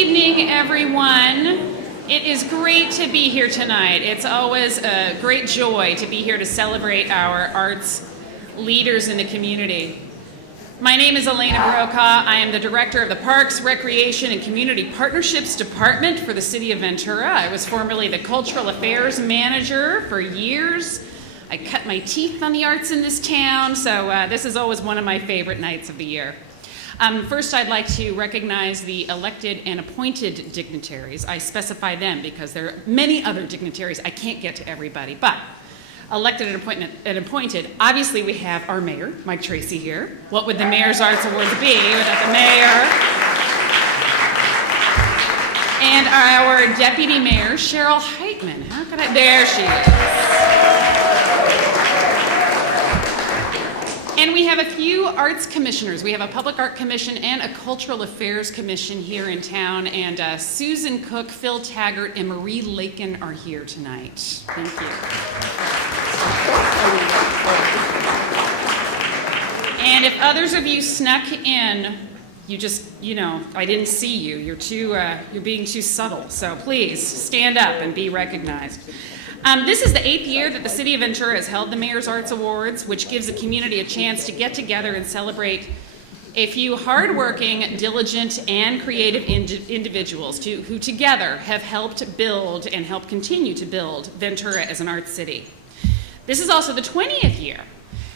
evening, everyone. It is great to be here tonight. It's always a great joy to be here to celebrate our arts leaders in the community. My name is Elena Brokaw. I am the Director of the Parks, Recreation, and Community Partnerships Department for the City of Ventura. I was formerly the Cultural Affairs Manager for years. I cut my teeth on the arts in this town, so this is always one of my favorite nights of the year. First, I'd like to recognize the elected and appointed dignitaries. I specify them because there are many other dignitaries. I can't get to everybody, but elected and appointed, obviously we have our mayor, Mike Tracy, here. What would the Mayor's Arts Awards be without the mayor? And our deputy mayor, Cheryl Heitman. How could I? There she is. And we have a few arts commissioners. We have a public art commission and a cultural affairs commission here in town. And Susan Cook, Phil Taggart, and Marie Lakin are here tonight. Thank you. And if others of you snuck in, you just, I didn't see you. You're being too subtle. So please stand up and be recognized. This is the 8th year that the City of Ventura has held the Mayor's Arts Awards, which gives the community a chance to get together and celebrate a few hardworking, diligent, and creative individuals who together have helped build and help continue to build Ventura as an arts city. This is also the 20th year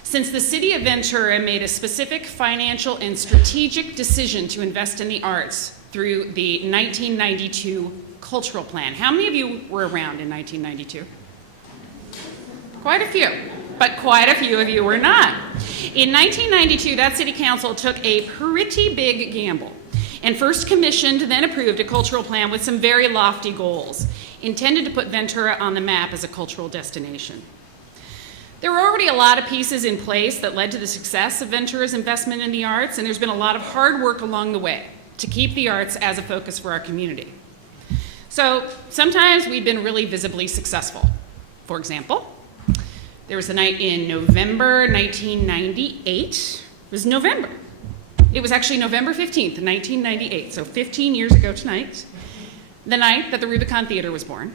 since the City of Ventura made a specific financial and strategic decision to invest in the arts through the 1992 Cultural Plan. How many of you were around in 1992? Quite a few, but quite a few of you were not. In 1992, that City Council took a pretty big gamble and first commissioned, then approved a cultural plan with some very lofty goals, intended to put Ventura on the map as a cultural destination. There were already a lot of pieces in place that led to the success of Ventura's investment in the arts, and there's been a lot of hard work along the way to keep the arts as a focus for our community. So sometimes we've been really visibly successful. For example, there was a night in November 1998. It was November. It was actually November 15th, 1998, so 15 years ago tonight, the night that the Rubicon Theater was born.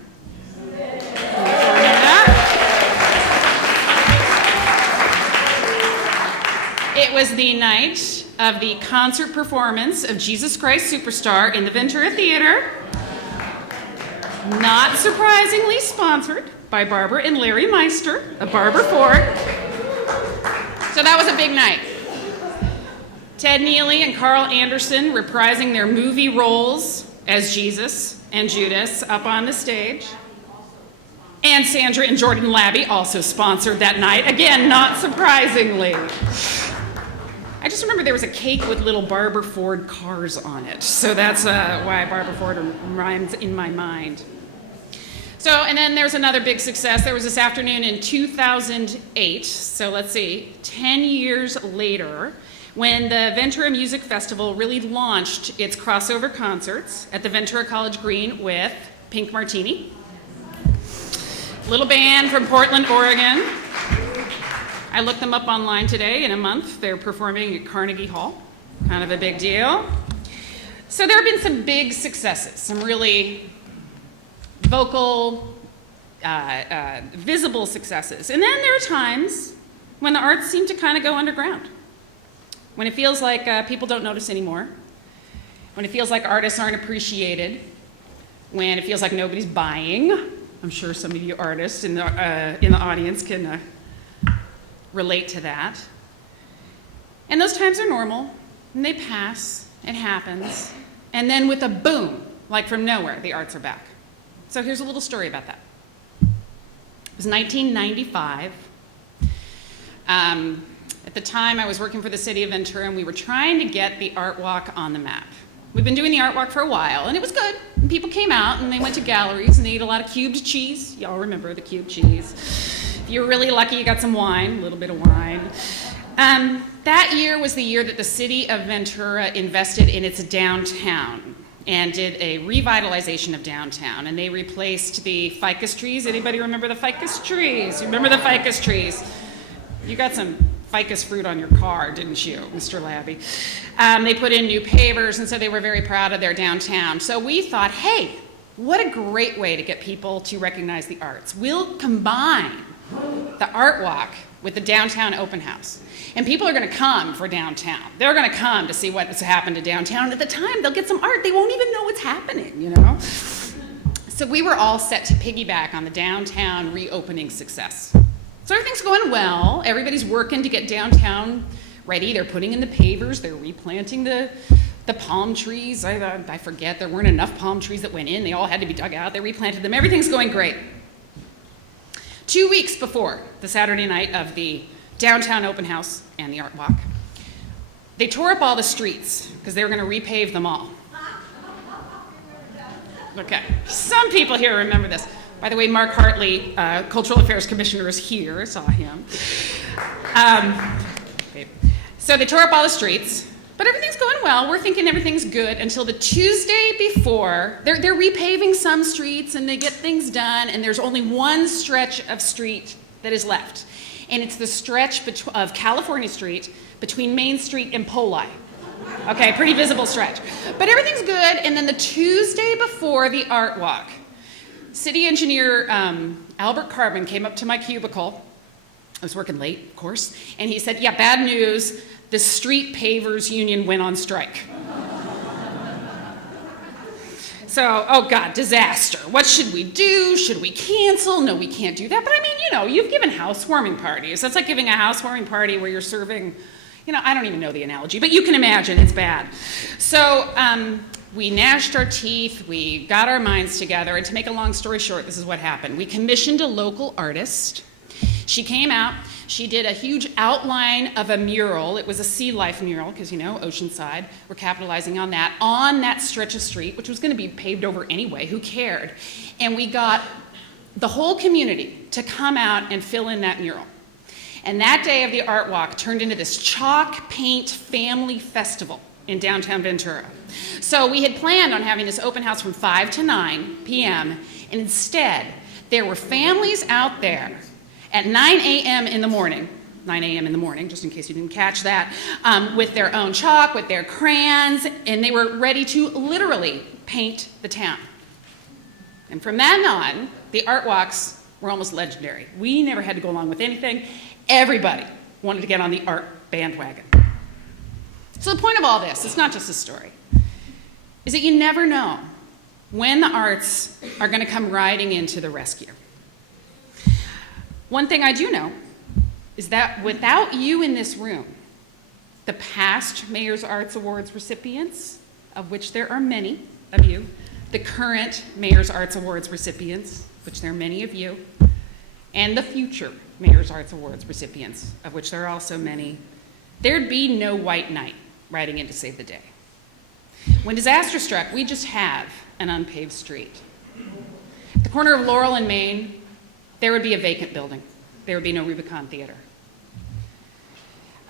It was the night of the concert performance of Jesus Christ Superstar in the Ventura Theater. Not surprisingly sponsored by Barbara and Larry Meister of Barber Ford. So that was a big night. Ted Neely and Carl Anderson reprising their movie roles as Jesus and Judas up on the stage. And Sandra and Jordan Labby also sponsored that night. Again, not surprisingly. I just remember there was a cake with little Barber Ford cars on it. So that's why Barber Ford rhymes in my mind. So, and then there's another big success. There was this afternoon in 2008, so let's see, 10 years later, when the Ventura Music Festival really launched its crossover concerts at the Ventura College Green with Pink Martini, little band from Portland, Oregon. I looked them up online today. In a month, they're performing at Carnegie Hall. Kind of a big deal. So there have been some big successes, some really vocal, visible successes. And then there are times when the arts seem to kind of go underground. When it feels like people don't notice anymore. When it feels like artists aren't appreciated. When it feels like nobody's buying. I'm sure some of you artists in the audience can relate to that. And those times are normal, and they pass, it happens, and then with a boom, like from nowhere, the arts are back. So here's a little story about that. It was 1995. At the time, I was working for the City of Ventura, and we were trying to get the Art Walk on the map. We've been doing the Art Walk for a while, and it was good. And people came out, and they went to galleries, and they ate a lot of cubed cheese. Y'all remember the cubed cheese. If you were really lucky, you got some wine, a little bit of wine. That year was the year that the City of Ventura invested in its downtown and did a revitalization of downtown. And they replaced the ficus trees. Anybody remember the ficus trees? You remember the ficus trees? You got some ficus fruit on your car, didn't you, Mr. Labby? They put in new pavers, and so they were very proud of their downtown. So we thought, hey, what a great way to get people to recognize the arts. We'll combine the art walk with the downtown open house. And people are going to come for downtown. They're going to come to see what's happened to downtown. And at the time, they'll get some art. They won't even know what's happening, you know? So we were all set to piggyback on the downtown reopening success. So everything's going well. Everybody's working to get downtown ready. They're putting in the pavers. They're replanting the palm trees. I forget, there weren't enough palm trees that went in. They all had to be dug out. They replanted them. Everything's going great. 2 weeks before the Saturday night of the downtown open house and the art walk, they tore up all the streets because they were going to repave them all. Okay, some people here remember this. By the way, Mark Hartley, Cultural Affairs Commissioner, is here. I saw him. So they tore up all the streets, but everything's going well. We're thinking everything's good until the Tuesday before. They're repaving some streets and they get things done, and there's only one stretch of street that is left. And it's the stretch of California Street between Main Street and Poli. Okay, pretty visible stretch. But everything's good, and then the Tuesday before the art walk, City Engineer Albert Carbon came up to my cubicle. I was working late, of course, and he said, yeah, bad news, the Street Pavers Union went on strike. So, oh God, disaster. What should we do? Should we cancel? No, we can't do that. But I mean, you know, you've given housewarming parties. That's like giving a housewarming party where you're serving, you know, I don't even know the analogy, but you can imagine it's bad. So we gnashed our teeth, we got our minds together, and to make a long story short, this is what happened. We commissioned a local artist. She came out, she did a huge outline of a mural. It was a sea life mural, because, you know, Oceanside, we're capitalizing on that stretch of street, which was going to be paved over anyway, who cared? And we got the whole community to come out and fill in that mural. And that day of the art walk turned into this chalk paint family festival in downtown Ventura. So we had planned on having this open house from 5 to 9 p.m., and instead, there were families out there at 9 a.m. in the morning, just in case you didn't catch that, with their own chalk, with their crayons, and they were ready to literally paint the town. And from then on, the art walks were almost legendary. We never had to go along with anything. Everybody wanted to get on the art bandwagon. So the point of all this, it's not just a story, is that you never know when the arts are going to come riding into the rescue. One thing I do know is that without you in this room, the past Mayor's Arts Awards recipients, of which there are many of you, the current Mayor's Arts Awards recipients, which there are many of you, and the future Mayor's Arts Awards recipients, of which there are also many, there'd be no white knight riding in to save the day. When disaster struck, we just have an unpaved street. At the corner of Laurel and Main, there would be a vacant building. There would be no Rubicon Theater.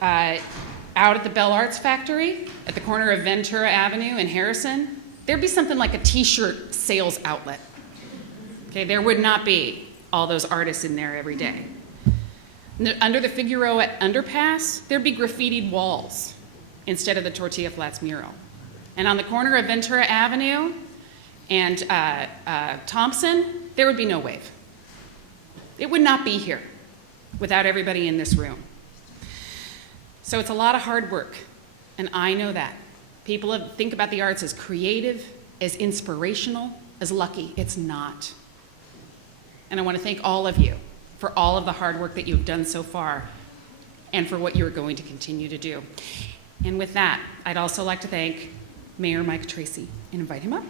Out at the Bell Arts Factory, at the corner of Ventura Avenue and Harrison, there'd be something like a t-shirt sales outlet. Okay, there would not be all those artists in there every day. Under the Figueroa underpass, there'd be graffitied walls instead of the Tortilla Flats mural. And on the corner of Ventura Avenue and Thompson, there would be no wave. It would not be here without everybody in this room. So it's a lot of hard work, and I know that. People think about the arts as creative, as inspirational, as lucky. It's not. And I want to thank all of you for all of the hard work that you've done so far and for what you're going to continue to do. And with that, I'd also like to thank Mayor Mike Tracy and invite him up.